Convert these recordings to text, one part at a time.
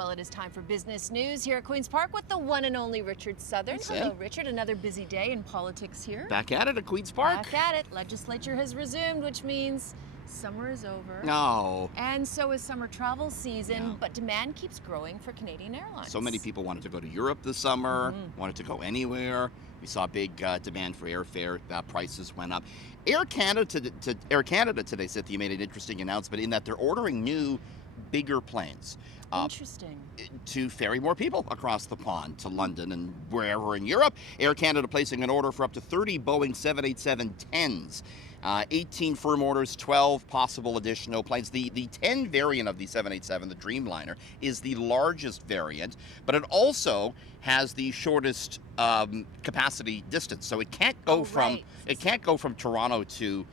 Well, it is time for business news here at Queen's Park with the one and only Richard Southern. Hello, Richard. Another busy day in politics here. Back at it at Queen's Park. Back at it. Legislature has resumed, which means summer is over. No. And so is summer travel season, but demand keeps growing for Canadian airlines. So many people wanted to go to Europe this summer, wanted to go anywhere. We saw big demand for airfare. Prices went up. Air Canada today, Cynthia, made an interesting announcement in that they're ordering new, bigger planes. Interesting. To ferry more people across the pond to London and wherever in Europe. Air Canada placing an order for up to 30 Boeing 787-10s. 18 firm orders, 12 possible additional planes. The 10 variant of the 787, the Dreamliner, is the largest variant, but it also has the shortest capacity distance. So it can't go from Toronto to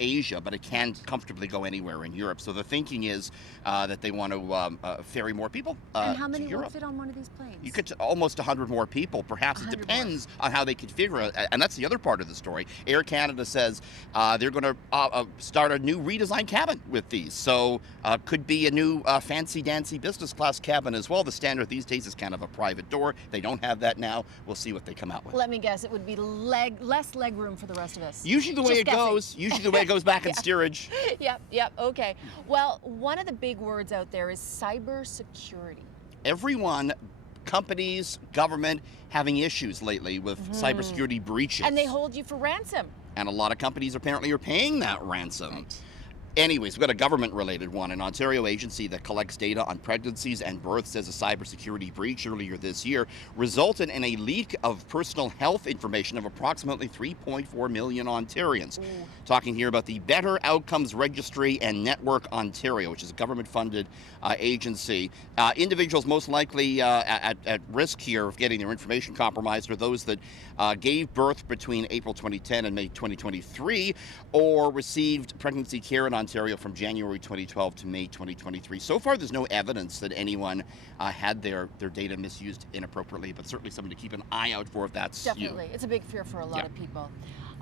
Asia, but it can comfortably go anywhere in Europe. So the thinking is that they want to ferry more people and how many to Europe. would fit on one of these planes? You could almost 100 more people. Perhaps it depends on how they configure it. And that's the other part of the story. Air Canada says they're going to start a new redesigned cabin with these. So could be a new fancy-dancy business class cabin as well. The standard these days is kind of a private door. They don't have that now. We'll see what they come out with. Let me guess, it would be less leg room for the rest of us. Usually the way it goes. Usually the way it goes back in steerage. Yep, okay. Well, one of the big words out there is cybersecurity. Everyone, companies, government, having issues lately with cybersecurity breaches. And they hold you for ransom. And a lot of companies apparently are paying that ransom. Right. Anyways, we've got a government-related one. An Ontario agency that collects data on pregnancies and births says a cybersecurity breach earlier this year resulted in a leak of personal health information of approximately 3.4 million Ontarians. Talking here about the Better Outcomes Registry and Network Ontario, which is a government-funded agency. Individuals most likely at risk here of getting their information compromised are those that gave birth between April 2010 and May 2023 or received pregnancy care in Ontario from January 2012 to May 2023. So far, there's no evidence that anyone had their data misused inappropriately, but certainly something to keep an eye out for if that's Definitely. you. It's a big fear for a lot of people.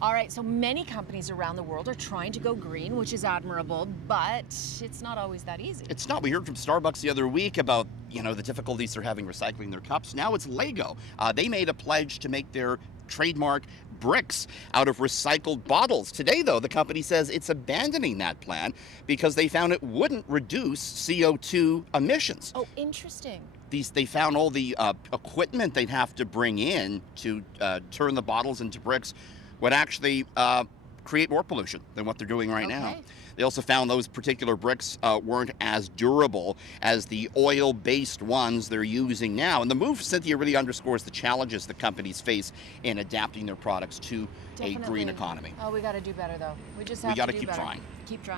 All right, so many companies around the world are trying to go green, which is admirable, but it's not always that easy. It's not. We heard from Starbucks the other week about, the difficulties they're having recycling their cups. Now it's Lego. They made a pledge to make their trademark bricks out of recycled bottles. Today, though, the company says it's abandoning that plan because they found it wouldn't reduce CO2 emissions. Oh, interesting. They found all the equipment they'd have to bring in to turn the bottles into bricks would actually create more pollution than what they're doing right now. They also found those particular bricks weren't as durable as the oil-based ones they're using now. And the move, Cynthia, really underscores the challenges the companies face in adapting their products to a green economy. Oh, we got to do better, though. We just have to do better. Keep trying. Keep trying.